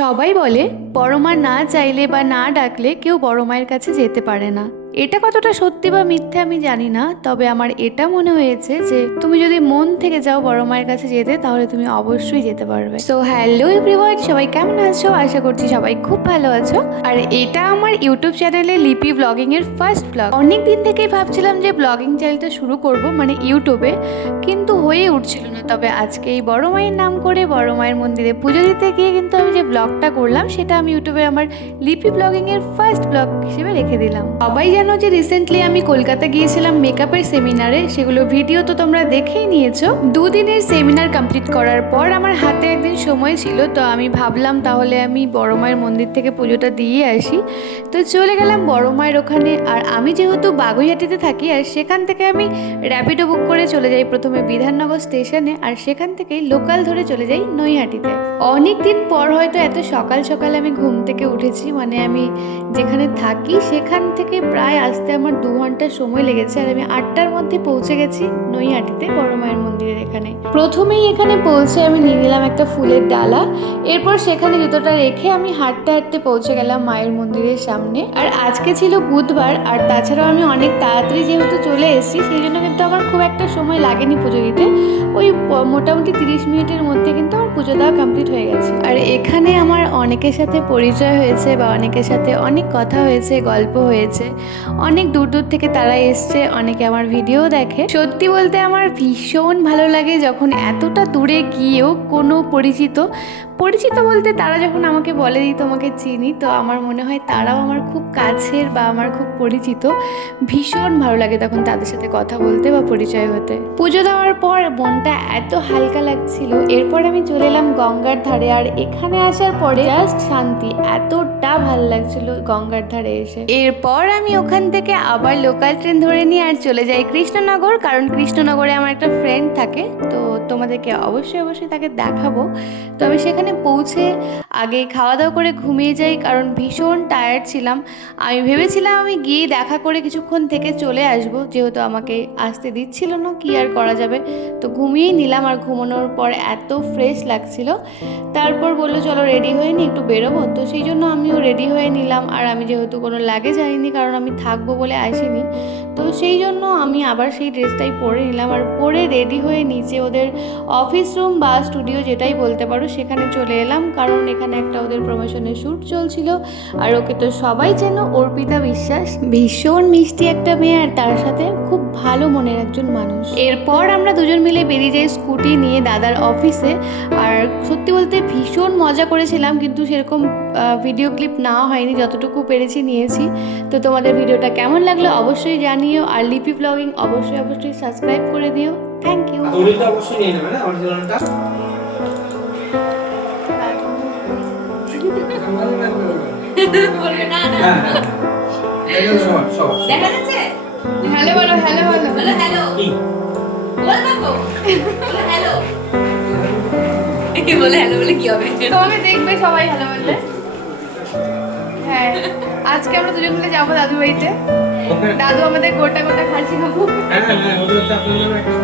সবাই বলে বড় মা না চাইলে বা না ডাকলে কেউ বড় মায়ের কাছে যেতে পারে না। এটা কতটা সত্যি বা মিথ্যে আমি জানি না, তবে আমার এটা মনে হয়েছে যে তুমি যদি মন থেকে যাও বড় মায়ের কাছে যেতে, তাহলে তুমি অবশ্যই যেতে পারবে। সো হ্যালো এভরিওয়ান, সবাই কেমন আছো? আশা করছি সবাই খুব ভালো আছো। আর এটা আমার ইউটিউব চ্যানেলে লিপি ব্লগিং এর ফার্স্ট ব্লগ। অনেক দিন থেকেই ভাবছিলাম যে ব্লগিং চ্যানেলটা শুরু করব, মানে ইউটিউবে, কিন্তু হয়ে উঠছিল না। তবে আজকে এই বড় মায়ের নাম করে বড় মায়ের মন্দিরে পুজো দিতে গিয়ে কিন্তু আমি যে ব্লগটা করলাম সেটা আমি ইউটিউবে আমার লিপি ব্লগিং এর ফার্স্ট ব্লগ হিসেবে রেখে দিলাম। সবাই জানো যে রিসেন্টলি আমি কলকাতা গিয়েছিলাম মেকআপের সেমিনারে, সেগুলো ভিডিও তো তোমরা দেখেই নিয়েছো। দুদিনের সেমিনার কমপ্লিট করার পর আমার হাতে একদিন সময় ছিল, তো আমি ভাবলাম তাহলে আমি বড় মায়ের মন্দির থেকে পুজোটা দিয়ে আসি। তো চলে গেলাম বড় মায়ের ওখানে। আর আমি যেহেতু বাগুইহাটিতে থাকি, আর সেখান থেকে আমি র্যাপিডো বুক করে চলে যাই প্রথমে বিধাননগর স্টেশনে, আর সেখান থেকেই লোকাল ধরে চলে যাই নৈহাটিতে। অনেক দিন পর হয়তো এত সকাল সকাল আমি ঘুম থেকে উঠেছি। মানে আমি যেখানে থাকি সেখান থেকে প্রায় আসতে আমার 2 ঘন্টা সময় লেগেছে, আর আমি 8টার মধ্যে পৌঁছে গেছি নৈহাটিতে বড় মায়ের মন্দিরের এখানে। প্রথমেই এখানে পৌঁছে আমি নিয়ে নিলাম একটা ফুলের ডালা। এরপর সেখানে জুতোটা রেখে আমি হাঁটতে হাঁটতে পৌঁছে গেলাম মায়ের মন্দিরের সামনে। আর আজকে ছিল বুধবার, আর তাছাড়াও আমি অনেক তাড়াতাড়ি যেহেতু চলে এসেছি, সেই জন্য কিন্তু আমার খুব একটা সময় লাগেনি পুজো দিতে। ওই মোটামুটি 30 মিনিটের মধ্যে কিন্তু আমার পুজো দেওয়া কমপ্লিট হয়ে গেছে। আর এখানে আমার অনেকের সাথে পরিচয় হয়েছে, বা অনেকের সাথে অনেক কথা হয়েছে, গল্প হয়েছে। অনেক দূর দূর থেকে তারা এসছে, অনেকে আমার ভিডিও দেখে। সত্যি বলতে আমার ভীষণ ভালো লাগে যখন এতটা দূরে গিয়েও কোনো পরিচিত বলতে তারা যখন আমাকে বলে দিই তোমাকে চিনি, তো আমার মনে হয় তারাও আমার খুব কাছের বা আমার খুব পরিচিত। ভীষণ ভালো লাগে তখন তাদের সাথে কথা বলতে বা পরিচয় হতে। পুজো দেওয়ার পর মনটা এত হালকা লাগছিল। এরপর আমি চলে এলাম গঙ্গার ধারে, আর এখানে আসার পরে জাস্ট শান্তি, এতটা ভালো লাগছিল গঙ্গার ধারে এসে। এরপর আমি ওখান থেকে আবার লোকাল ট্রেন ধরে নিয়ে আর চলে যাই কৃষ্ণনগর, কারণ কৃষ্ণনগরে আমার একটা ফ্রেন্ড থাকে, তো তোমাদেরকে অবশ্যই তাকে দেখাবো। তো আমি সেখানে পৌঁছে আগে খাওয়া দাওয়া করে ঘুমিয়ে যাই, কারণ ভীষণ টায়ার্ড ছিলাম। আমি ভেবেছিলাম আমি গিয়ে দেখা করে কিছুক্ষণ থেকে চলে আসব, যেহেতু আমাকে আসতে দিচ্ছিল না, কি আর করা যাবে। তো ঘুমিয়েই নিলাম, আর ঘুমানোর পর এত ফ্রেশ লাগছিল। তারপর বললো চলো রেডি হয়ে নি, একটু বেরোবো। তো সেই জন্য আমিও রেডি হয়ে নিলাম। আর আমি যেহেতু কোনো লাগেজ আনিনি, কারণ আমি থাকবো বলে আসিনি, তো সেই জন্য আমি আবার সেই ড্রেসটাই পরে নিলাম। আর পরে রেডি হয়ে নিচে ওদের অফিস রুম বা স্টুডিও যেটাই বলতে পারো সেখানে চলে এলাম, কারণ এখানে একটা ওদের প্রমোশনের শ্যুট চলছিল। আর ওকে তো সবাই চেনো, অর্পিতা বিশ্বাস। ভীষণ মিষ্টি একটা মেয়ে, আর তার সাথে খুব ভালো মনের একজন মানুষ। এরপর আমরা দুজন মিলে বেরিয়ে যাই স্কুটি নিয়ে দাদার অফিসে। আর সত্যি বলতে ভীষণ মজা করেছিলাম, কিন্তু সেরকম ভিডিও ক্লিপ নেওয়া হয়নি, যতটুকু পেরেছি নিয়েছি। তো তোমাদের ভিডিওটা কেমন লাগলো অবশ্যই জানিও, আর লিপি ব্লগিং অবশ্যই সাবস্ক্রাইব করে দিও। Thank you. দড়িটা অবশ্যই নিয়ে নেবে না অরিজিনালটা। বলবে না না হ্যাঁ একদম সব দেখা যাচ্ছে। হ্যালো বলো, হ্যালো বলো। বলো হ্যালো। কি বল বাবু বলো হ্যালো। এই বলে হ্যালো বলে কি হবে? তোমাকে দেখবে সবাই হ্যালো বললে। হ্যাঁ, আজকে আমরা দুজন মিলে যাবো দাদু বাড়িতে। দাদু আমাদের গোটা খাসি খাবো। হ্যাঁ ওদের তো আপনাদের একটা